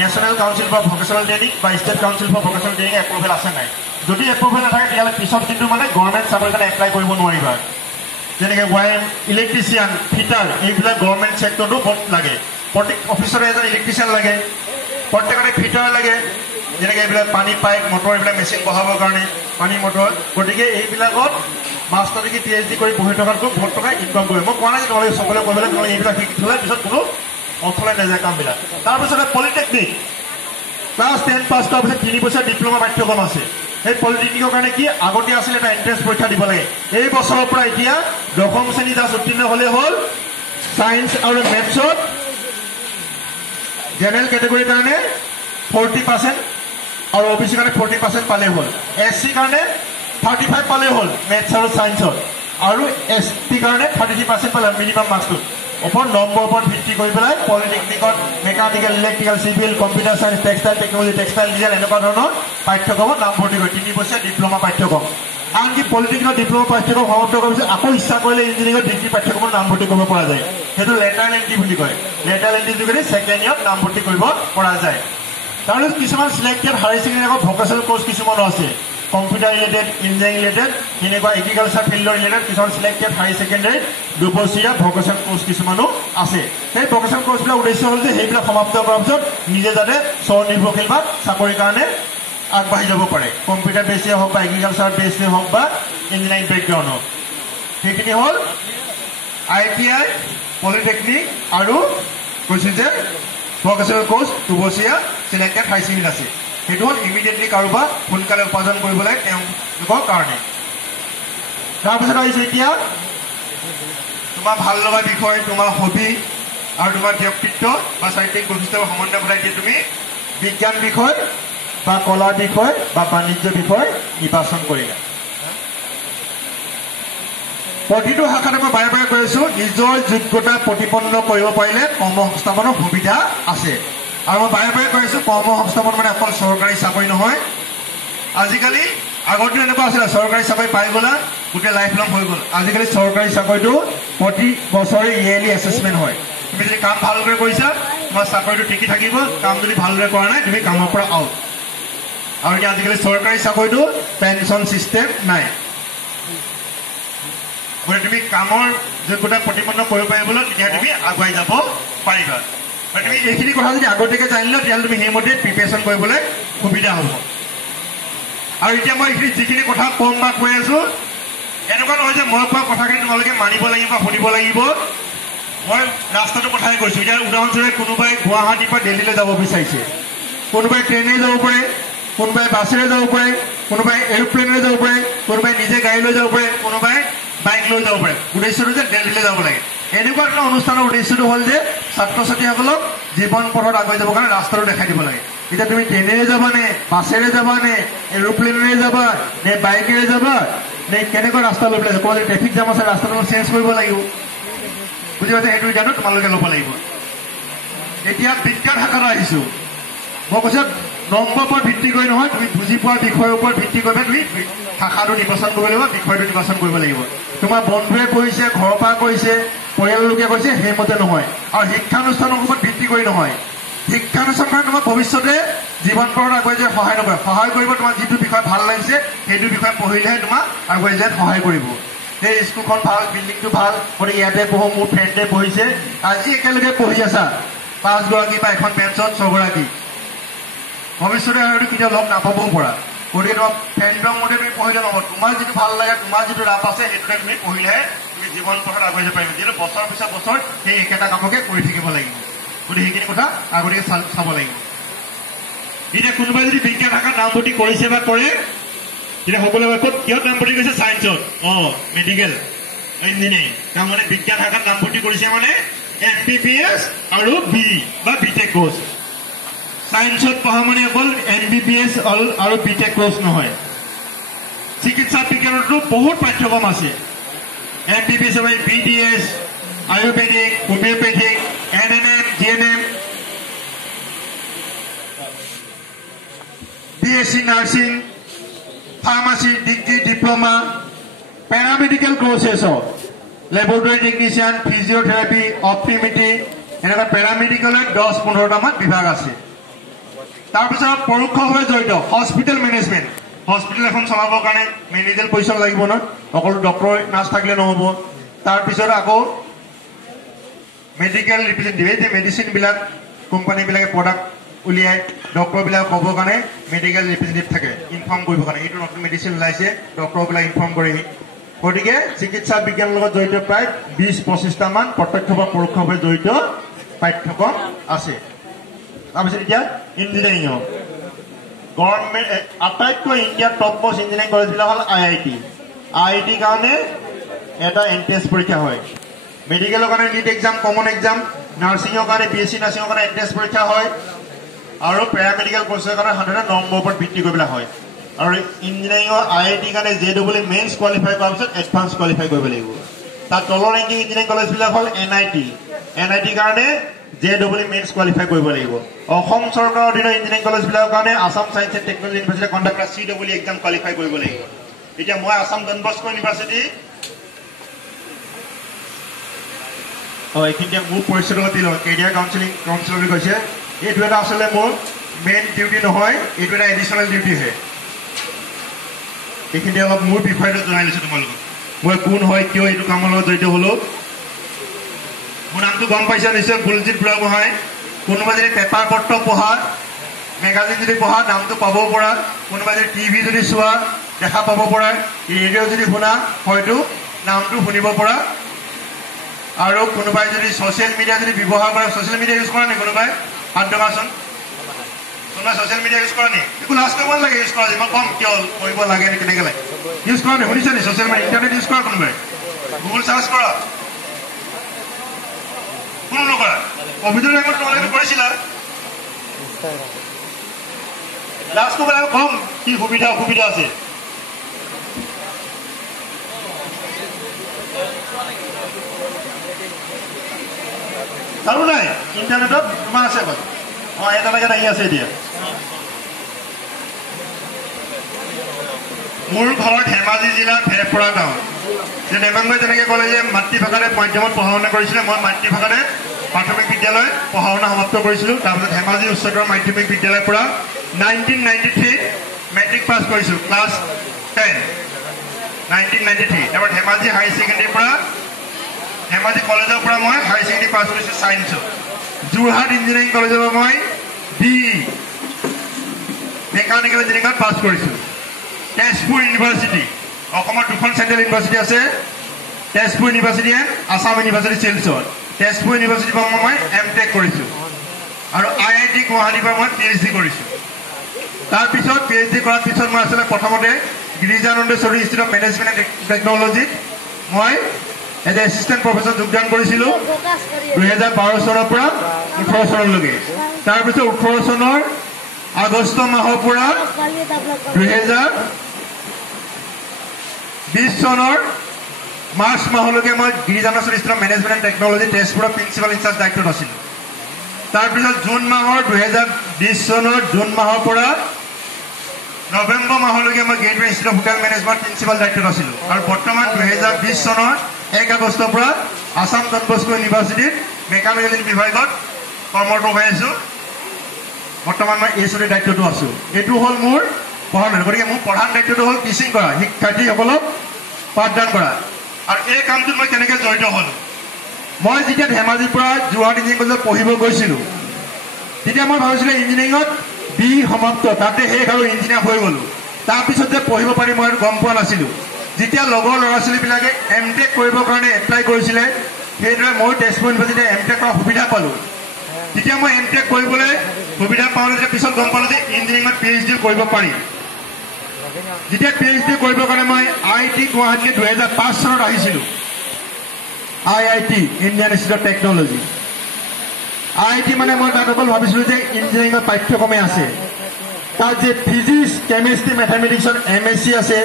national council for vocational training বা state council for vocational training approval আছে নাই যদি এপ্ৰুভেল নাথাকে তেতিয়াহ'লে পিছত কিন্তু মানে গভৰ্ণমেণ্ট চাকৰিৰ কাৰণে এপ্লাই কৰিব নোৱাৰিবা যেনেকৈ ৱায়াৰ ইলেক্ট্ৰিচিয়ান ফিটাৰ এইবিলাক গভৰ্ণমেণ্ট ছেক্টৰটো বহুত লাগে প্ৰত্যেক অফিচৰে এজন ইলেক্ট্ৰিচিয়ান লাগে প্ৰত্যেকতে ফিটাৰ লাগে যেনেকৈ এইবিলাক পানী পাইপ মটৰ এইবিলাক মেচিন বহাবৰ কাৰণে পানী মটৰ গতিকে এইবিলাকত মাষ্টাৰ ডিগ্ৰী PhD কৰি বহি থকাতকৈ বহুত টকা ইনকম কৰিব মই কোৱা নাই যে তোমালোকে সকলোৱে কৰিবলৈ তোমালোকে এইবিলাক শিকি থ'লে পিছত কোনো অথলে নাযায় কামবিলাক তাৰপিছতে পলিটেকনিক ক্লাছ 10 পাছ কৰাৰ পিছত 3 বছৰ ডিপ্ল'মা পাঠ্যক্ৰম আছে সেই পলিটেকনিকৰ কাৰণে কি আগতে আছিল এটা এণ্ট্ৰেন্স পৰীক্ষা দিব লাগে এই বছৰৰ পৰা এতিয়া দশম শ্ৰেণী জাষ্ট উত্তীৰ্ণ হ'লে হ'ল ছায়েন্স আৰু মেথছত জেনেৰেল কেটেগৰীৰ কাৰণে 40% আৰু OBC কাৰণে 40% পালে হ'ল SC কাৰণে 35 পালে হ'ল মেথছ আৰু ছায়েন্সত আৰু ST কাৰণে 33% পালে মিনিমাম মাৰ্কছটো ওপৰত নম্বৰৰ ওপৰত ভিত্তি কৰি পেলাই পলিটেকনিকত mechanical, electrical, civil, computer science, textile technology, textile design এনেকুৱা ধৰণৰ পাঠ্যক্ৰমত নামভৰ্তি কৰে 3 বছৰীয়া ডিপ্ল'মা পাঠ্যক্ৰম। আনকি পলিটেকনিকত ডিপ্ল'মা পাঠ্যক্ৰম সমাপ্ত কৰাৰ পিছত আকৌ ইচ্ছা কৰিলে ইঞ্জিনিয়াৰিঙত ডিগ্ৰী পাঠ্যক্ৰমত নামভৰ্তি কৰিব পৰা যায়। সেইটো লেটাৰেল এণ্ট্ৰি বুলি কয়। লেটাৰেল এণ্ট্ৰি যোগেদি ছেকেণ্ড ইয়াৰত নামভৰ্তি কৰিব পৰা যায়। তাৰপিছত কিছুমান চিলেক্টেড হায়াৰ ছেকেণ্ডেৰী আকৌ ভকেচনেল কোৰ্চ কিছুমানো আছে, কম্পিউটাৰ ৰিলেটেড, ইঞ্জিনিয়াৰিং ৰিলেটেড, তেনেকুৱা এগ্ৰিকালচাৰ ফিল্ডৰ ৰিলেটেড কিছুমান চিলেক্টেড হায়াৰ ছেকেণ্ডেৰীত 2 বছৰীয়া ভকেচনেল কোৰ্চ কিছুমানো আছে। সেই ভকেচনেল কোৰ্চবিলাক উদ্দেশ্য হ'ল যে সেইবিলাক সমাপ্ত কৰাৰ পিছত নিজে যাতে স্বনিৰ্ভৰশীল বা চাকৰিৰ কাৰণে আগবাঢ়ি যাব পাৰে, কম্পিউটাৰ বেছেই হওক বা এগ্ৰিকালচাৰ বেছেই হওক বা ইঞ্জিনিয়াৰিং বেকগ্ৰাউণ্ড হওক। সেইখিনি হ'ল ITI, পলিটেকনিক আৰু কৈছে যে ভকেচনেল কোৰ্চ 2 বছৰীয়া চিলেক্টেড হায়াৰ ছেকেণ্ডেৰী আছে। সেইটো হ'ল ইমিডিয়েটলি কাৰোবাৰ সোনকালে উপাৰ্জন কৰিবলৈ তেওঁলোকৰ কাৰণে। তাৰপিছত আহিছে এতিয়া তোমাৰ ভাল লগা বিষয়, তোমাৰ হবি আৰু তোমাৰ ব্যক্তিত্ব বা চাৰিত্ৰিক বৈশিষ্ট্যৰ সমন্বয় ঘটাই দিয়ে তুমি বিজ্ঞান বিষয় বা কলা বিষয় বা বাণিজ্য বিষয় নিৰ্বাচন কৰিলা। প্ৰতিটো শাখাতে মই বাৰে বাৰে কৈ আছো নিজৰ যোগ্যতা প্ৰতিপন্ন কৰিব পাৰিলে কৰ্মসংস্থাপনৰ সুবিধা আছে। আৰু মই বাৰে বাৰে কৈ আছো কৰ্মসংস্থাপন মানে অকল চৰকাৰী চাকৰি নহয়। আজিকালি আগতে এনেকুৱা আছিলে চৰকাৰী চাকৰি পাই গ'লা গোটেই লাইফ লং হৈ গ'ল। আজিকালি চৰকাৰী চাকৰিটো প্ৰতি বছৰে ইয়েৰলি এছেছমেণ্ট হয়। তুমি যদি কাম ভালদৰে কৰিছা তোমাৰ চাকৰিটো টিকি থাকিব, কাম যদি ভালদৰে কৰা নাই তুমি কামৰ পৰা আউট। আৰু এতিয়া আজিকালি চৰকাৰী চাকৰিটো পেঞ্চন চিষ্টেম নাই। গতিকে তুমি কামৰ যোগ্যতা প্ৰতিপন্ন কৰিব পাৰিবলৈ তেতিয়া তুমি আগুৱাই যাব পাৰিবা। তুমি এইখিনি কথা যদি আগতীয়াকৈ জানিলা তেতিয়াহ'লে তুমি সেইমতে প্ৰিপেৰেশ্যন কৰিবলৈ সুবিধা হ'ব। আৰু এতিয়া মই এইখিনি যিখিনি কথা কম বা কৈ আছো এনেকুৱা নহয় যে মই কোৱা কথাখিনি তোমালোকে মানিব লাগিব বা শুনিব লাগিব। মই ৰাস্তাটোৰ কথাই কৈছো। এতিয়া উদাহৰণস্বৰূপে কোনোবাই গুৱাহাটীৰ পৰা দিল্লীলৈ যাব বিচাৰিছে, কোনোবাই ট্ৰেইনেৰে যাব পাৰে, কোনোবাই বাছেৰে যাব পাৰে, কোনোবাই এৰোপ্লেনেৰে যাব পাৰে, কোনোবাই নিজে গাড়ী লৈ যাব পাৰে, কোনোবাই বাইক লৈ যাব পাৰে। উদ্দেশ্যটো যে দিল্লীলৈ যাব লাগে। এনেকুৱা ধৰণৰ অনুষ্ঠানৰ উদ্দেশ্যটো হ'ল যে ছাত্ৰ ছাত্ৰীসকলক জীৱন পথত আগুৱাই যাবৰ কাৰণে ৰাস্তাটো দেখাই দিব লাগে। এতিয়া তুমি ট্ৰেইনেৰে যাবা নে, বাছেৰে যাবা নে, এৰোপ্লেনেৰে যাবা নে, বাইকেৰে যাবা নে, কেনেকুৱা ৰাস্তা লৈ পেলাই ক'ৰবাত ট্ৰেফিক জাম আছে ৰাস্তাটো চেঞ্জ কৰিব লাগিব। বুজি পাইছে? সেইটো এতিয়া তোমালোকে ল'ব লাগিব। এতিয়া বিজ্ঞান শাখাত আহিছো। মই কৈছো নম্বৰ ওপৰত ভিত্তি কৰি নহয়, তুমি বুজি পোৱা বিষয়ৰ ওপৰত ভিত্তি কৰি তুমি শাখাটো নিৰ্বাচন কৰিব লাগিব, বিষয়টো নিৰ্বাচন কৰিব লাগিব। তোমাৰ বন্ধুৱে কৰিছে, ঘৰৰ পৰা কৰিছে, পৰিয়ালৰ লোকে কৰিছে, সেইমতে নহয়। আৰু শিক্ষানুষ্ঠানৰ ওপৰত ভিত্তি কৰি নহয়। শিক্ষানুষ্ঠানখনে তোমাৰ ভৱিষ্যতে জীৱন পথত আগুৱাই যোৱাত সহায় নকৰে। সহায় কৰিব তোমাৰ যিটো বিষয় ভাল লাগিছে সেইটো বিষয় পঢ়িলেহে তোমাক আগুৱাই যোৱাত সহায় কৰিব। সেই স্কুলখন ভাল, বিল্ডিংটো ভাল, গতিকে ইয়াতে পঢ়ো, মোৰ ফ্ৰেণ্ডে পঢ়িছে, আজি একেলগে পঢ়ি আছা 5 গৰাকী বা এখন বেঞ্চত 6 গৰাকী। ভৱিষ্যতে হয়তো কেতিয়াও লগ নাপাবও পৰা। গতিকে তোমাৰ ফ্ৰেণ্ডৰ মতে তুমি পঢ়িলে নহ'ব। তোমাৰ যিটো ভাল লাগে, তোমাৰ যিটো ৰাপ আছে সেইটোতে তুমি পঢ়িলেহে তুমি জীৱন পথত আগুৱাই যাব পাৰিবা। যিহেতু বছৰ পিছত বছৰ সেই একেটা কামকে কৰি থাকিব লাগিব। গতিকে সেইখিনি কথা আগতীয়াকৈ চাব লাগিব। এতিয়া কোনোবাই যদি বিজ্ঞান শাখাত নামভৰ্তি কৰিছে বা কৰে তেতিয়া সকলোৱে ক'ত কিহত নামভৰ্তি কৰিছে? ছায়েন্সত। Medical engineering. তাৰমানে বিজ্ঞান শাখাত নামভৰ্তি কৰিছে মানে MBBS আৰু BE বা BTech কোৰ্চ। ছায়েন্সত পঢ়া মানে অকল MBBS আৰু BTech কোৰ্চ নহয়। চিকিৎসা বিজ্ঞানতো বহুত পাঠ্যক্ৰম আছে। MBBS BDS, ayurvedic, homeopathic, NNM, GNM, BSc nursing, pharmacy, degree, diploma, paramedical courses, laboratory technician, physiotherapy, optometry, এনেকুৱা পেৰামেডিকেলত 10-15টামান বিভাগ আছে। তাৰপিছত পৰোক্ষভাৱে জড়িত হস্পিটেল মেনেজমেণ্ট। হস্পিটেল এখন চলাবৰ কাৰণে মেডিকেল পজিশ্যন লাগিব ন, অকল ডক্টৰ নাৰ্ছ থাকিলে নহ'ব। তাৰপিছত আকৌ মেডিকেল ৰিপ্ৰেজেণ্টেটিভ, এই যে মেডিচিনবিলাক কোম্পানীবিলাকে প্ৰডাক্ট উলিয়াই ডক্টৰবিলাক ক'বৰ কাৰণে মেডিকেল ৰিপ্ৰেজেণ্টেটিভ থাকে, ইনফৰ্ম কৰিবৰ কাৰণে। এইটো নতুন মেডিচিন ওলাইছে, ডক্টৰবিলাক ইনফৰ্ম কৰেহি। গতিকে চিকিৎসা বিজ্ঞানৰ লগত জড়িত প্ৰায় 20-25টামান প্ৰত্যক্ষ বা পৰোক্ষভাৱে জড়িত পাঠ্যক্ৰম আছে। তাৰপিছত এতিয়া ইঞ্জিনিয়াৰিঙৰ গভৰ্ণমেণ্ট আটাইতকৈ ইণ্ডিয়াৰ টপ মোষ্ট ইঞ্জিনিয়াৰিং কলেজবিলাক হ'ল IIT। IITৰ কাৰণে এটা এন্ট্ৰেন্স পৰীক্ষা হয়। মেডিকেলৰ কাৰণে নীট এক্সাম, কমন এক্সাম, নাৰ্ছিঙৰ কাৰণে BSc নাৰ্ছিঙৰ কাৰণে এন্ট্ৰেন্স পৰীক্ষা হয়, আৰু পেৰামেডিকেল কোৰ্চৰ কাৰণে সাধাৰণতে নম্বৰ ওপৰত ভিত্তি কৰি পেলাই হয়। আৰু ইঞ্জিনিয়াৰিঙৰ IITৰ কাৰণে JEE মেইনছ কোৱালিফাই কৰাৰ পিছত এডভান্স কোৱালিফাই কৰিব লাগিব। তাৰ তলৰ ৰেংকিং ইঞ্জিনিয়াৰিং কলেজবিলাক হ'ল NIT, NIT কাৰণে JEE মেইনছ কোৱালিফাই কৰিব লাগিব অসম চৰকাৰৰ অধীনৰ ইঞ্জিনিয়াৰিং কলেজবিলাকৰ কাৰণে Assam science and technology university conduct কৰা CEE এক্সাম কোৱালিফাই কৰিব লাগিব এতিয়া মই আসাম ডন বস্কো ইউনিভাৰ্চিটি এইখিনিতে মোৰ পৰিচয় দিল কেৰিয়াৰ কাউন্সিলৰ বুলি কৈছে এইটো এটা আচলতে মোৰ মেইন ডিউটি নহয় এইটো এটা এডিশ্যনেল ডিউটিহে এইখিনিতে অলপ মোৰ বিষয়টো জনাই লৈছোঁ তোমালোকক মই কোন হয় কিয় এইটো কামৰ লগত জড়িত হ'লো মোৰ নামটো গম পাইছা নিশ্চয় বুলজিৎ বুঢ়াগোহাঁই কোনোবা যদি পেপাৰ পত্ৰ পঢ়া মেগাজিন যদি পঢ়া নামটো পাব পৰা কোনোবা যদি টিভি যদি চোৱা দেখা পাব পৰা ৰেডিঅ' যদি শুনা হয়তো নামটো শুনিব পৰা আৰু কোনোবাই যদি ছ'চিয়েল মিডিয়া যদি ব্যৱহাৰ কৰে ছ'চিয়েল মিডিয়া ইউজ কৰা নে কোনোবাই হাত দবাচোন কোনোবাই ছ'চিয়েল মিডিয়া ইউজ কৰা নে একো লাজ কৰিব নালাগে ইউজ কৰা মই কম কিয় কৰিব লাগে নে কেনেকৈ লাগে ইউজ কৰা নে শুনিছা নে ছ'চিয়েল মিডিয়া ইণ্টাৰনেট ইউজ কৰা কোনোবাই গুগল চাৰ্চ কৰা কোনো নকৰা কভিডৰ টাইমত তোমালোকে কৰিছিলা লাজ কৰিব লাগে কম কি সুবিধা অসুবিধা আছে আৰু নাই ইণ্টাৰনেটত তোমাৰ আছে বাৰু এটা জেগাত আহি আছে এতিয়া মোৰ ঘৰ ধেমাজি জিলাৰ ভেৰপৰা গাঁও যে দেৱাংগই যেনেকৈ ক'লে যে মাতৃভাষাৰে মাধ্যমত পঢ়া শুনা কৰিছিলে মই মাতৃভাষাৰে প্ৰাথমিক বিদ্যালয় পঢ়া শুনা সমাপ্ত কৰিছিলোঁ তাৰপিছত ধেমাজি উচ্চতৰ মাধ্যমিক বিদ্যালয়ৰ পৰা 1993 মেট্ৰিক পাছ কৰিছোঁ ক্লাছ 10 1993 তাৰপৰা ধেমাজি হায়াৰ ছেকেণ্ডেৰীৰ পৰা ধেমাজি কলেজৰ পৰা মই হায়াৰ ছেকেণ্ডেৰী পাছ কৰিছোঁ ছায়েন্সত যোৰহাট ইঞ্জিনিয়াৰিং কলেজৰ পৰা মই BE মেকানিকেল ইঞ্জিনিয়াৰিঙত পাছ কৰিছোঁ তেজপুৰ ইউনিভাৰ্চিটি অসমৰ দুখন চেণ্ট্ৰেল ইউনিভাৰ্চিটি আছে Tezpur university and Assam university Silchar Tezpur ইউনিভাৰ্চিটিৰ পৰা মই MTech কৰিছোঁ আৰু IIT গুৱাহাটীৰ পৰা মই PhD কৰিছোঁ তাৰপিছত PhD কৰাৰ পিছত মই আচলতে প্ৰথমতে Girijananda Chowdhury institute of management and টেকনলজিত মই এজ এ এছিষ্টেণ্ট প্ৰফেচৰ যোগদান কৰিছিলোঁ 2012 চনৰ পৰা 18 চনলৈকে তাৰপিছত 18 চনৰ আগষ্ট মাহৰ পৰা 2020 চনৰ মাৰ্চ মাহলৈকে মই Girijananda Chowdhury institute of management and Technology তেজপুৰৰ প্ৰিন্সিপাল ইনচাৰ্জ দায়িত্বত আছিলোঁ তাৰপিছত জুন মাহৰ 2020 চনৰ জুন মাহৰ পৰা নৱেম্বৰ মাহলৈকে মই gateway institute of hotel management principal দায়িত্বত আছিলোঁ আৰু বৰ্তমান 2020 চনৰ 1 আগষ্টৰ পৰা আসাম ডন বস্কো ইউনিভাৰ্চিটিত মেকানিকেল ইঞ্জিনিয়াৰিং বিভাগত কৰ্মৰত হৈ আছোঁ বৰ্তমান মই HOD দায়িত্বটো আছোঁ এইটো হ'ল মোৰ পঢ়া শুনা গতিকে মোৰ প্ৰধান দায়িত্বটো হ'ল টিচিং কৰা শিক্ষাৰ্থীসকলক পাঠদান কৰা আৰু এই কামটোত মই কেনেকৈ জড়িত হ'লোঁ মই যেতিয়া ধেমাজিৰ পৰা যোৰহাট ইঞ্জিনিয়াৰিং কলেজত পঢ়িব গৈছিলোঁ তেতিয়া মই ভাবিছিলোঁ ইঞ্জিনিয়াৰিঙত BE সমাপ্ত তাতে শেষ আৰু ইঞ্জিনিয়াৰ হৈ গ'লোঁ তাৰপিছত যে পঢ়িব পাৰি মই গম পোৱা নাছিলোঁ যেতিয়া লগৰ ল'ৰা ছোৱালীবিলাকে MTech কৰিবৰ কাৰণে এপ্লাই কৰিছিলে সেইদৰে মই তেজপুৰ ইউনিভাৰ্চিটিত MTech কৰাৰ সুবিধা পালোঁ তেতিয়া মই MTech কৰিবলৈ সুবিধা পাওঁতে যে পিছত গম পালোঁ যে ইঞ্জিনিয়াৰিঙত PhD কৰিব পাৰি যেতিয়া PhD কৰিবৰ কাৰণে মই IIT গুৱাহাটীত 2005 চনত আহিছিলোঁ IIT Indian institute of technology IIT মানে মই তাত অকল ভাবিছিলোঁ যে ইঞ্জিনিয়াৰিঙৰ পাঠ্যক্ৰমে আছে তাত যে ফিজিক্স কেমেষ্ট্ৰি মেথামেটিক্সৰ MSc আছে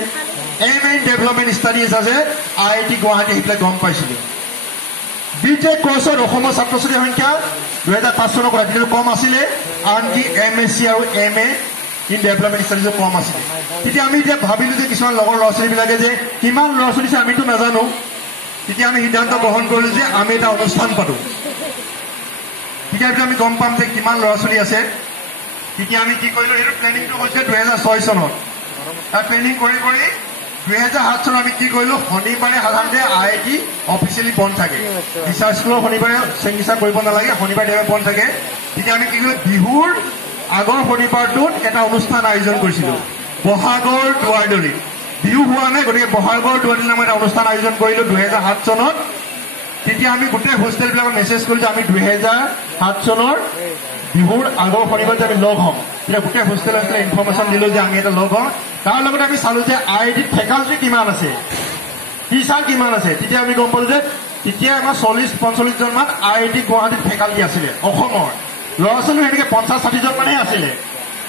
MA ইন ডেভেলপমেণ্ট ষ্টাডিজ আছে IIT গুৱাহাটী আহি পেলাই গম পাইছিলোঁ BTech কোৰ্চত অসমৰ ছাত্ৰ ছাত্ৰীৰ সংখ্যা 2005 চনৰ পৰা কিন্তু কম আছিলে আনকি MSc আৰু MA ইন ডেভেলপমেণ্ট ষ্টাডিজত কম আছিলে তেতিয়া আমি এতিয়া ভাবিলোঁ যে কিছুমান লগৰ ল'ৰা ছোৱালীবিলাকে যে কিমান ল'ৰা ছোৱালী আছে আমিতো নাজানো তেতিয়া আমি সিদ্ধান্ত গ্ৰহণ কৰিলোঁ যে আমি এটা অনুষ্ঠান পাতোঁ তেতিয়া আমি গম পাম যে কিমান ল'ৰা ছোৱালী আছে তেতিয়া আমি কি কৰিলোঁ এইটো প্লেনিংটো হৈছে 2006 চনত তাৰ প্লেনিং কৰি 2007 চনত আমি কি কৰিলোঁ শনিবাৰে সাধাৰণতে IIT অফিচিয়েলি বন্ধ থাকে ৰিচাৰ্চ স্কুলৰ শনিবাৰে চেংগিচা কৰিব নালাগে শনিবাৰে দেওবাৰে বন্ধ থাকে তেতিয়া আমি কি কৰিলোঁ বিহুৰ আগৰ শনিবাৰটোত এটা অনুষ্ঠান আয়োজন কৰিছিলোঁ বহাগৰ দুৱাৰদলিত বিহু হোৱা নাই গতিকে বহাগৰ দুৱাৰদলিত আমি এটা অনুষ্ঠান আয়োজন কৰিলোঁ 2007 চনত তেতিয়া আমি গোটেই হোষ্টেলবিলাকক মেছেজ কৰিলোঁ যে আমি 2007 চনৰ বিহুৰ আগৰ শনিবাৰে আমি লগ হ'ম তেতিয়া গোটেই হোষ্টেল ইনফৰ্মেশ্যন দিলোঁ যে আমি এটা লগ হ'ম তাৰ লগতে আমি চালোঁ যে IIT ফেকাল্টি কিমান আছে টিচাৰ কিমান আছে তেতিয়া আমি গম পালোঁ যে তেতিয়া আমাৰ 40-45 জনমান IIT গুৱাহাটীত ফেকাল্টি আছিলে অসমৰ ল'ৰা ছোৱালী এনেকৈ 50-60 জন মানহে আছিলে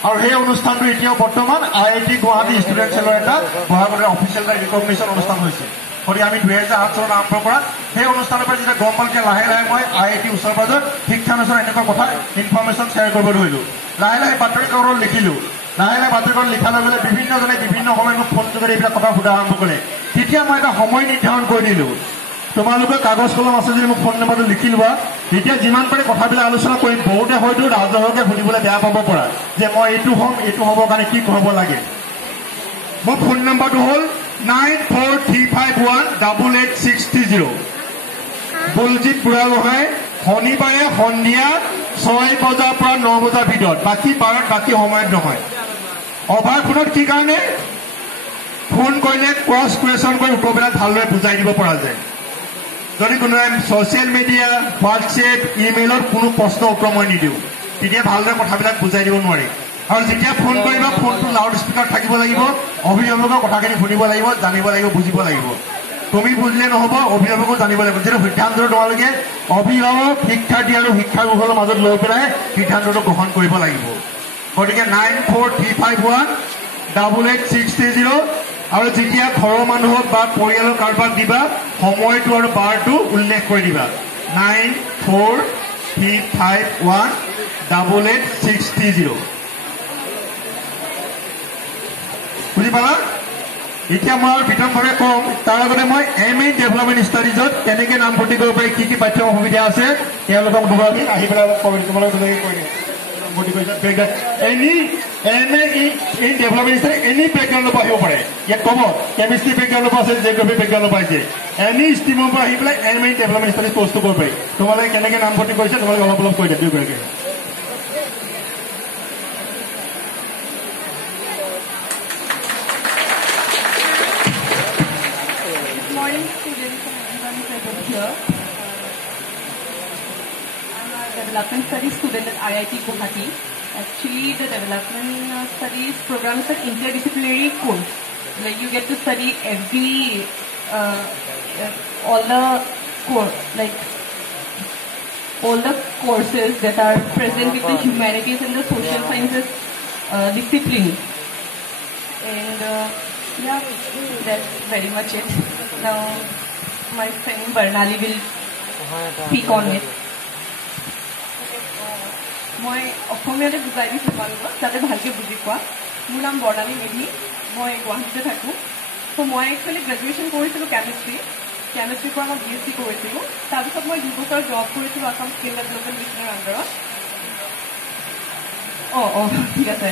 আৰু সেই অনুষ্ঠানটো এতিয়াও বৰ্তমান IIT গুৱাহাটী ষ্টুডেণ্ট চেলৰ এটা বহাগৰ অফিচিয়েল এটা ৰিকগনিশ্যন অনুষ্ঠান হৈছে গতিকে আমি 2008 চনত আৰম্ভ কৰা সেই অনুষ্ঠানৰ পৰা যেতিয়া গম পালোঁ যে লাহে লাহে মই IIT ওচৰ পাজৰ শিক্ষানুষ্ঠান এনেকুৱা কথা ইনফৰ্মেশ্যন শ্বেয়াৰ কৰিব ধৰিলোঁ লাহে লাহে বাতৰি কাকতত লিখিলোঁ লাহে লাহে বাতৰি কাকত লিখাৰ লগে লগে বিভিন্নজনে বিভিন্ন সময়ত মোক ফোন যোগেদি এইবিলাক কথা সোধা আৰম্ভ কৰে তেতিয়া মই এটা সময় নিৰ্ধাৰণ কৰি দিলোঁ তোমালোকে কাগজ কলম আছে যদি মোক ফোন নম্বৰটো লিখি লোৱা তেতিয়া যিমান পাৰে কথাবিলাক আলোচনা কৰিম বহুতে হয়তো ৰাজহুৱাকে শুনিবলৈ বেয়া পাব পৰা যে মই এইটো হ'ম এইটো হ'বৰ কাৰণে কি হ'ব লাগে মোৰ ফোন নম্বৰটো হ'ল 9435188630 বলজিৎ বুঢ়াগোহাঁই শনিবাৰে সন্ধিয়া 6 বজাৰ পৰা 9 বজাৰ ভিতৰত বাকী বাৰত বাকী সময়ত নহয় অভাৰ ফোনত কি কাৰণে ফোন কৰিলে ক্ৰছ কুৱেশ্যন কৰি উত্তৰবিলাক ভালদৰে বুজাই দিব পৰা যায় যদি কোনোবাই ছ'চিয়েল মিডিয়া হোৱাটছএপ ইমেইলত কোনো প্ৰশ্ন উত্তৰ মই নিদিওঁ তেতিয়া ভালদৰে কথাবিলাক বুজাই দিব নোৱাৰি আৰু যেতিয়া ফোন কৰিবা ফোনটো লাউড স্পীকাৰত থাকিব লাগিব অভিভাৱকৰ কথাখিনি শুনিব লাগিব জানিব লাগিব বুজিব লাগিব তুমি বুজিলে নহ'ব অভিভাৱকো জানিব লাগিব যিটো সিদ্ধান্তটো তোমালোকে অভিভাৱক শিক্ষাৰ্থী আৰু শিক্ষাগুৰুসকলৰ মাজত লৈ পেলাই সিদ্ধান্তটো গ্ৰহণ কৰিব লাগিব গতিকে 9435188630 আৰু যেতিয়া ঘৰৰ মানুহক বা পৰিয়ালৰ কাৰোবাক দিবা সময়টো আৰু বাৰটো উল্লেখ কৰি দিবা 9435188630 বুজি পালা এতিয়া মই আৰু বিতংভাৱে কম তাৰ আগতে মই MA ডেভেলপমেণ্ট ষ্টাডিজত কেনেকৈ নামভৰ্তি কৰিব পাৰি কি কি পাঠ্যক্ৰম সুবিধা আছে তেওঁলোকক দুগৰাকী আহি পেলাই তোমালোক দুগৰাকী কৈ দিম any MA in development study any বেকগ্ৰাউণ্ডৰ পৰা আহিব পাৰে ইয়াত ক'ব কেমিষ্ট্ৰি বেকগ্ৰাউণ্ডৰ পৰা আছে জিঅ'গ্ৰাফি বেকগ্ৰাউণ্ডৰ পৰা আহিছে এনি ষ্ট্ৰীমৰ পৰা আহি পেলাই MA ডেভেলপমেণ্ট ষ্টাডিজ কৰ্চটো কৰিব পাৰি তোমালোকে কেনেকৈ নামভৰ্তি কৰিছে তোমালোকে অলপ অলপ কৈ দিয়া দুগৰাকী Development Studies student at IIT Guwahati. Actually, the Development Studies program is an interdisciplinary course. Like you get to study all the courses that are present with the humanities and the social sciences discipline. And yeah, that's very much it. Now, my friend Barnali will speak on it. মই অসমীয়াতে বুজাই দিছোঁ তোমালোকক যাতে ভালকৈ বুজি পোৱা মোৰ নাম বৰ্ণালী মেধি মই গুৱাহাটীতে থাকোঁ ত' মই একচুৱেলি গ্ৰেজুৱেশ্যন কৰিছিলোঁ কেমেষ্ট্ৰিৰ পৰা মই BSc কৰিছিলোঁ তাৰপিছত মই 2 বছৰ জব কৰিছিলোঁ আসাম স্কিল ডেভেলপমেণ্ট মিছনৰ আণ্ডাৰত ঠিক আছে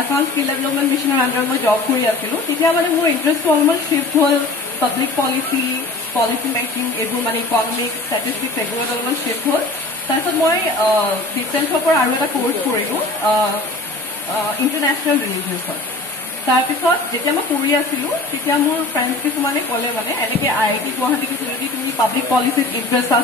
আসাম স্কিল ডেভেলপমেণ্ট মিছনৰ আণ্ডাৰত মই জব কৰি আছিলোঁ তেতিয়া মানে মোৰ ইণ্টাৰেষ্টটো অলপমান শ্বিফ্ট হ'ল পাব্লিক পলিচি মেকিং এইবোৰ মানে ইকনমিক্স ষ্টেটিষ্টিক্স এইবোৰত অলপমান শ্বিফ্ট হ'ল তাৰপিছত মই ডিফেন্সৰ পৰা আৰু এটা কৰ্চ কৰিলোঁ ইণ্টাৰনেশ্যনেল ৰিলেশ্যনছত তাৰপিছত যেতিয়া মই কৰি আছিলোঁ তেতিয়া মোৰ ফ্ৰেণ্ডছ কিছুমানে ক'লে মানে এনেকৈ IIT গুৱাহাটীত যদি তুমি পাব্লিক পলিচিত ইণ্টাৰেষ্ট